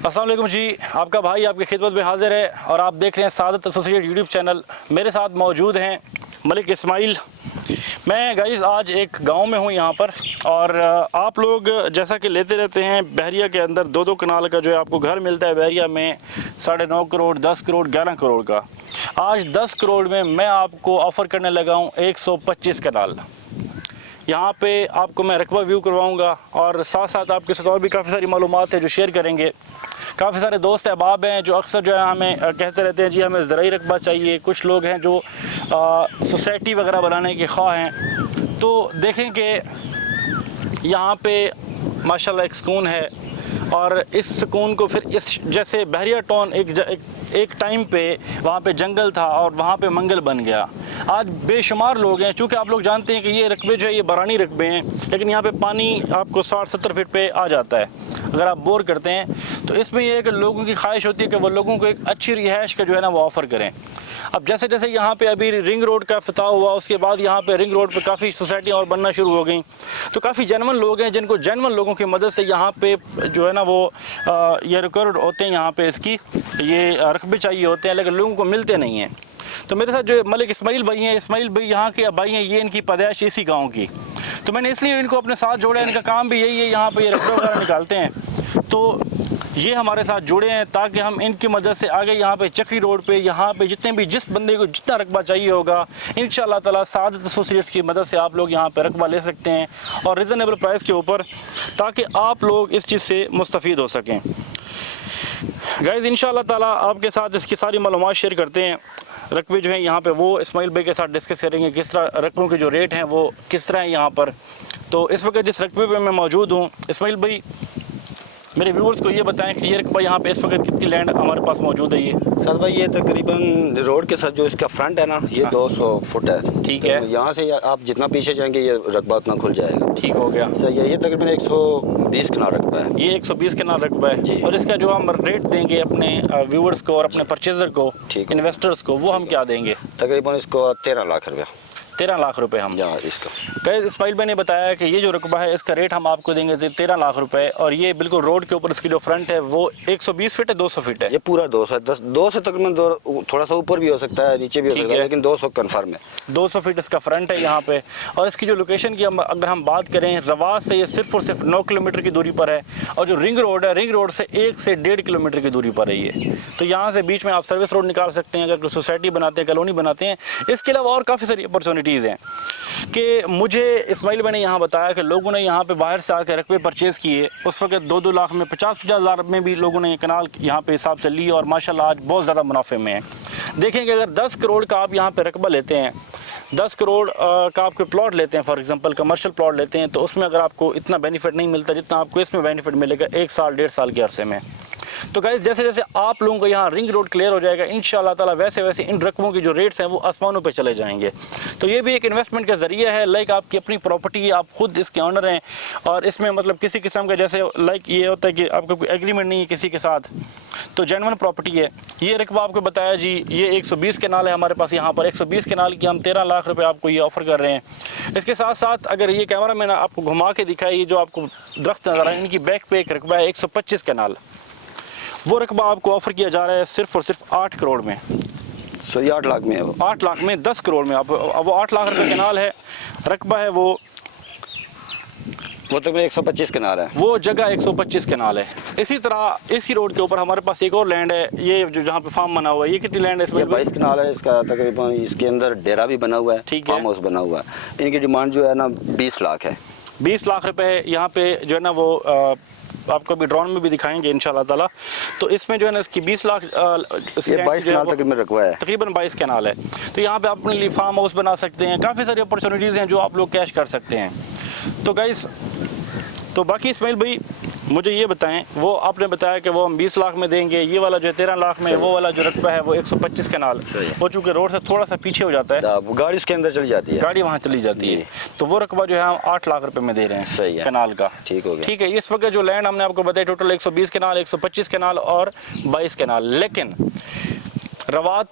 अस्सलाम वालेकुम जी, आपका भाई आपकी खिदमत में हाजिर है और आप देख रहे हैं सादत एसोसिएट यूट्यूब चैनल। मेरे साथ मौजूद हैं मलिक इस्माइल। मैं गाइस आज एक गांव में हूं यहाँ पर, और आप लोग जैसा कि लेते रहते हैं बहरिया के अंदर 2-2 कनाल का जो है आपको घर मिलता है बहरिया में 9.5 करोड़, 10 करोड़, 11 करोड़ का। आज 10 करोड़ में मैं आपको ऑफ़र करने लगा हूँ 125 कनाल। यहाँ पे आपको मैं रकबा व्यू करवाऊँगा और साथ साथ आपके साथ और भी काफ़ी सारी मालूमात है जो शेयर करेंगे। काफ़ी सारे दोस्त अहबाब हैं जो अक्सर जो है हमें कहते रहते हैं जी हमें ज़राई रकबा चाहिए। कुछ लोग हैं जो सोसाइटी वगैरह बनाने के ख्वाह हैं। तो देखें कि यहाँ पे माशाल्लाह एक सुकून है, और इस सुकून को फिर इस जैसे बहरिया टाउन एक टाइम पे वहाँ पे जंगल था और वहाँ पे मंगल बन गया। आज बेशुमार लोग हैं, चूँकि आप लोग जानते हैं कि ये रकबे जो है ये बरानी रकबे हैं, लेकिन यहाँ पे पानी आपको 60-70 फीट पे आ जाता है अगर आप बोर करते हैं। तो इसमें यह है कि लोगों की ख्वाहिश होती है कि वो लोगों को एक अच्छी रिहाइश का जो है ना वो ऑफ़र करें। अब जैसे जैसे यहाँ पे अभी रिंग रोड का इफ्तिताह हुआ, उसके बाद यहाँ पे रिंग रोड पे काफ़ी सोसाइटियाँ और बनना शुरू हो गई। तो काफ़ी जेन्युइन लोग हैं जिनको जेन्युइन लोगों की मदद से यहाँ पे जो है ना वो ये रिकॉर्ड होते हैं, यहाँ पे इसकी ये रकबे चाहिए होते हैं, लेकिन लोगों को मिलते नहीं हैं। तो मेरे साथ जो मलिक इस्माइल भाई हैं, इस्माइल भाई यहाँ के भाई हैं, ये इनकी पैदाइश इसी गाँव की। तो मैंने इसलिए इनको अपने साथ जोड़ा, इनका काम भी यही है, यहाँ पर ये रकबे वगैरह निकालते हैं। तो ये हमारे साथ जुड़े हैं ताकि हम इनकी मदद से आगे यहाँ पे चक्री रोड पे यहाँ पे जितने भी जिस बंदे को जितना रकबा चाहिए होगा इंशाअल्लाह ताला सादत एसोसिएट्स की मदद से आप लोग यहाँ पे रकबा ले सकते हैं, और रिजनेबल प्राइस के ऊपर, ताकि आप लोग इस चीज़ से मुस्तफ़ीद हो सकें। गाइस इंशाअल्लाह ताला आपके साथ इसकी सारी मालूमात शेयर करते हैं। रकबे जो हैं यहाँ पे वो इस्माइल भाई के साथ डिस्कस करेंगे, किस तरह रकबों के जो रेट हैं वो किस तरह हैं यहाँ पर। तो इस वक्त जिस रकबे पर मैं मौजूद हूँ, इस्माइल भाई मेरे व्यूअर्स को ये बताएं कि ये रकबा यहाँ पे इस वक्त कितनी लैंड हमारे पास मौजूद है। ये सर भाई ये तकरीबन रोड के साथ जो इसका फ्रंट है ना ये 200 फुट है। ठीक है। तो यहाँ से आप जितना पीछे जाएंगे ये रकबा उतना खुल जाएगा। ठीक हो गया सर ये तकरीबन 120 कनाल रकबा है। ये 120 कनाल रकबा है। और इसका जो हम रेट देंगे अपने व्यूअर्स को और अपने परचेजर को, इन्वेस्टर्स को, वो हम क्या देंगे? तकरीबन इसको 13 लाख रुपया। 13 लाख रुपए हम इसका। कई इस्माइल भाई ने बताया कि ये जो रकबा है इसका रेट हम आपको देंगे 13 लाख रुपए, और ये बिल्कुल रोड के ऊपर इसकी जो फ्रंट है वो 120 फीट है, 200 फीट है? ये पूरा 200 से तकरीबन थोड़ा सा ऊपर भी हो सकता है, नीचे भी हो सकता है, लेकिन 200 कन्फर्म है। 200 फीट इसका फ्रंट है यहाँ पे। और इसकी जो लोकेशन की अगर हम बात करें, रवास से ये सिर्फ और सिर्फ 9 किलोमीटर की दूरी पर है, और जो रिंग रोड है, रिंग रोड से 1 से 1.5 किलोमीटर की दूरी पर है ये। तो यहाँ से बीच में आप सर्विस रोड निकाल सकते हैं अगर सोसाइटी बनाते हैं, कॉलोनी बनाते हैं। इसके अलावा और काफ़ी सारी अपॉर्चुनिटीज़ हैं कि मुझे इस्माइल भाई ने यहाँ बताया कि लोगों ने यहाँ पे बाहर से आकर रकबे परचेज़ किए, उस वक्त 2-2 लाख में, 50-50 हज़ार में भी लोगों ने कनाल यहाँ पे हिसाब से ली, और माशाल्लाह आज बहुत ज़्यादा मुनाफे में है। देखें कि अगर 10 करोड़ का आप यहाँ पे रकबा लेते हैं, 10 करोड़ का आपके प्लॉट लेते हैं, फॉर एग्जांपल कमर्शियल प्लॉट लेते हैं, तो उसमें अगर आपको इतना बेनिफिट नहीं मिलता जितना आपको इसमें बेनिफिट मिलेगा 1 साल 1.5 साल के अरसे में। तो गाइस जैसे जैसे आप लोगों को यहाँ रिंग रोड क्लियर हो जाएगा इंशाअल्लाह ताला, वैसे वैसे इन रकबों की जो रेट्स हैं वो आसमानों पे चले जाएंगे। तो ये भी एक इन्वेस्टमेंट का ज़रिया है, लाइक आपकी अपनी प्रॉपर्टी है, आप खुद इसके ऑनर हैं, और इसमें मतलब किसी किस्म का जैसे लाइक ये होता है कि आपका कोई एग्रीमेंट नहीं है किसी के साथ, तो जेन्युइन प्रॉपर्टी है। ये रकबा आपको बताया जी, ये 120 कनाल है हमारे पास यहाँ पर। 120 कनाल की हम 13 लाख रुपये आपको ये ऑफ़र कर रहे हैं। इसके साथ साथ अगर ये कैमरा मैंने आपको घुमा के दिखाया, ये जो आपको दरख्त नज़र आए, इनकी बैक पे एक रकबा है 125 कनाल, वो रकबा आपको ऑफ़र किया जा रहा है सिर्फ और सिर्फ 8 करोड़ में। सो ये 8 लाख में है वो। 8 लाख में 10 करोड़ में आप वो 8 लाख रुपये कनाल है, रकबा है वो तो 125 कनाल है, वो जगह 125 कनाल है। इसी तरह इसी रोड के ऊपर हमारे पास एक और लैंड है, ये जो जहाँ पे फार्म बना हुआ है, ये कितनी लैंड है इसमें? 22 कनाल है इसका तकरीबन। इसके अंदर डेरा भी बना हुआ है, ठीक है, फार्म हाउस बना हुआ है। इनकी डिमांड जो है ना 20 लाख है। 20 लाख रुपए है यहाँ पे जो है ना वो आपको भी ड्रोन में भी दिखाएंगे इंशाल्लाह ताला। तो इसमें जो है ना इसकी 20 लाख, ये 22 कनाल तकरीबन रकबा है, तकरीबन 22 कनाल है। तो यहाँ पे आप अपने लिए फार्म हाउस बना सकते हैं, काफ़ी सारी अपॉर्चुनिटीज़ हैं जो आप लोग कैश कर सकते हैं। तो गाइस, तो बाकी इस्माइल भाई मुझे ये बताएं, वो आपने बताया कि वो हम 20 लाख में देंगे, ये वाला जो 13 लाख में, वो वाला जो रकबा है वो 125 कनाल, वो चूँकि रोड से थोड़ा सा पीछे हो जाता है, वो गाड़ी उसके अंदर चली जाती है, गाड़ी वहाँ चली जाती है, तो वो रकबा जो है हम 8 लाख रुपए में दे रहे हैं। सही है, कनाल का। ठीक हो गया। ठीक है, इस वक्त जो लैंड हमने आपको बताया टोटल 120 कनाल, 125 कनाल और 22 कनाल। लेकिन रवात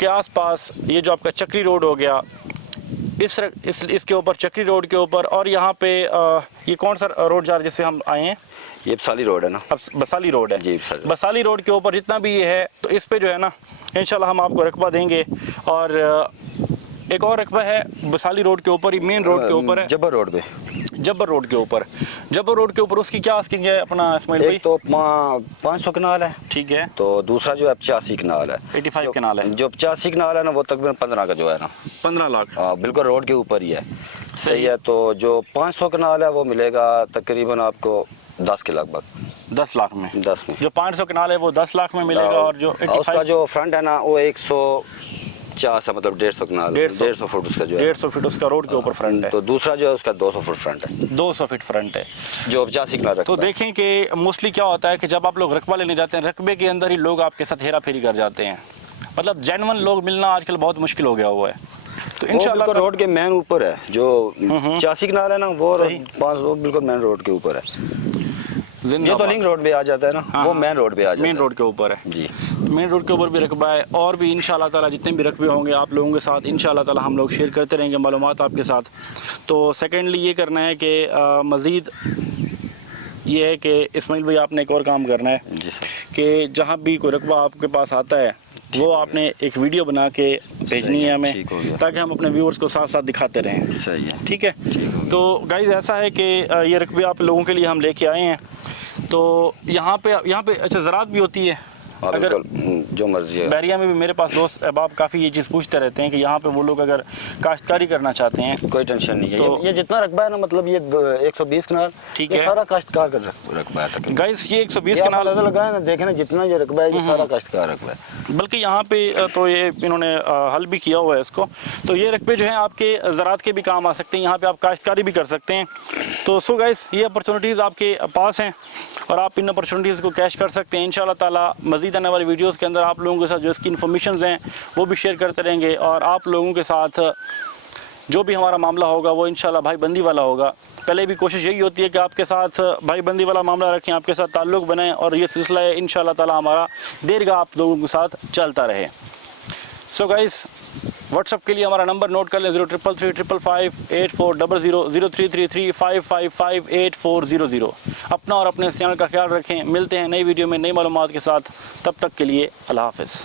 के आसपास ये जो आपका चक्री रोड हो गया, इसके ऊपर चक्री रोड के ऊपर, और यहाँ पे ये कौन सा रोड जा रहा है जिससे हम आए हैं? ये बसाली रोड है ना? अब बसाली रोड है जी, बसाली रोड के ऊपर जितना भी ये है, तो इस पे जो है ना इंशाल्लाह हम आपको रकबा देंगे। और एक और रकबा है बसाली रोड के ऊपर ही, मेन रोड के ऊपर है, जब्बर रोड पे, जब्बर रोड के ऊपर। जब्बर रोड के ऊपर उसकी क्या आस्किंग है अपना इस्माइल भाई? एक तो 500 कनाल है, ठीक है, तो दूसरा जो है 85 कनाल है। 85 कनाल है। जो 85 कनाल है ना वो तकरीबन 15 का जो है ना, 15 लाख। हाँ बिल्कुल रोड के ऊपर ही है। सही है। तो जो 500 कनाल है वो मिलेगा तकरीबन आपको 10 के लगभग, 10 लाख में। 10 में। जो 500 कनाल है वो 10 लाख में मिलेगा, और जो उसका जो फ्रंट है ना वो 150 है, मतलब 150 कनाल, 150 फुट उसका जो है, 150 फीट उसका रोड के ऊपर फ्रंट है। तो दूसरा जो है उसका 200 फुट फ्रंट है, 200 फीट फ्रंट है जो 85 कनाल तो देखें कि मोस्टली क्या होता है कि जब आप लोग रकबा लेने जाते हैं, रकबे के अंदर ही लोग आपके साथ हेरा फेरी कर जाते हैं। मतलब जेन्युइन लोग मिलना आजकल बहुत मुश्किल हो गया हुआ है। तो इंशाल्लाह रोड के मेन ऊपर है, जो 85 कनाल है ना वो 500 बिल्कुल मेन रोड के ऊपर है। ये तो लिंक रोड पे आ जाता है ना, वो मेन रोड पे आ जाता है, मेन रोड के ऊपर है जी। मेन रोड के ऊपर भी रकबा है, और भी इंशाल्लाह ताला जितने भी रकबे होंगे आप लोगों के साथ इंशाल्लाह ताला हम लोग शेयर करते रहेंगे मालूमात आपके साथ। तो सेकेंडली ये करना है कि मज़ीद ये है कि इस्माइल भाई आपने एक और काम करना है जी सर, कि जहाँ भी कोई रकबा आपके पास आता है वो आपने एक वीडियो बना के भेजनी है हमें, ताकि हम अपने व्यूअर्स को साथ साथ दिखाते रहें। सही है, ठीक है। तो गाइज़ ऐसा है कि ये रकबे आप लोगों के लिए हम लेके आए हैं। तो यहाँ पे अच्छा ज़राअत भी होती है, अगर जो मर्जी है। बैरिया में भी मेरे पास दोस्त अहबाब काफ़ी ये चीज़ पूछते रहते हैं कि यहाँ पे वो लोग अगर काश्तकारी करना चाहते हैं, कोई टेंशन नहीं है। तो ये जितना रकबा है ना, मतलब ये 120 कनाल, ठीक ये है, सारा काश्तकार का रकबा है तकरीबन। गाइस ये 120 कनाल लगाए ना, देखे ना जितना ये रकबा है ये सारा काश्तकार रकबा है। बल्कि यहाँ पे तो ये इन्होंने हल भी किया हुआ है इसको। तो ये रकबे जो हैं आपके ज़राअत के भी काम आ सकते हैं, यहाँ पे आप काश्तकारी भी कर सकते हैं। तो सो गाइस ये अपॉर्चुनिटीज़ आपके पास हैं और आप इन अपॉर्चुनिटीज़ को कैश कर सकते हैं। इंशाल्लाह ताला मज़ीद आने वाली वीडियोज़ के अंदर आप लोगों के साथ जो इसकी इन्फॉर्मेशन हैं वो भी शेयर करते रहेंगे, और आप लोगों के साथ जो भी हमारा मामला होगा वो इंशाल्लाह भाईबंदी वाला होगा। पहले भी कोशिश यही होती है कि आपके साथ भाईबंदी वाला मामला रखें, आपके साथ ताल्लुक़ बनाएं, और ये सिलसिला है इंशाल्लाह ताला हमारा देरगा आप लोगों के साथ चलता रहे। सो गाइस व्हाट्सअप के लिए हमारा नंबर नोट कर लें 03335584000333555840। अपना और अपने चैनल का ख्याल रखें। मिलते हैं नई वीडियो में नई मालूमात के साथ, तब तक के लिए अल्लाह हाफ़िज़।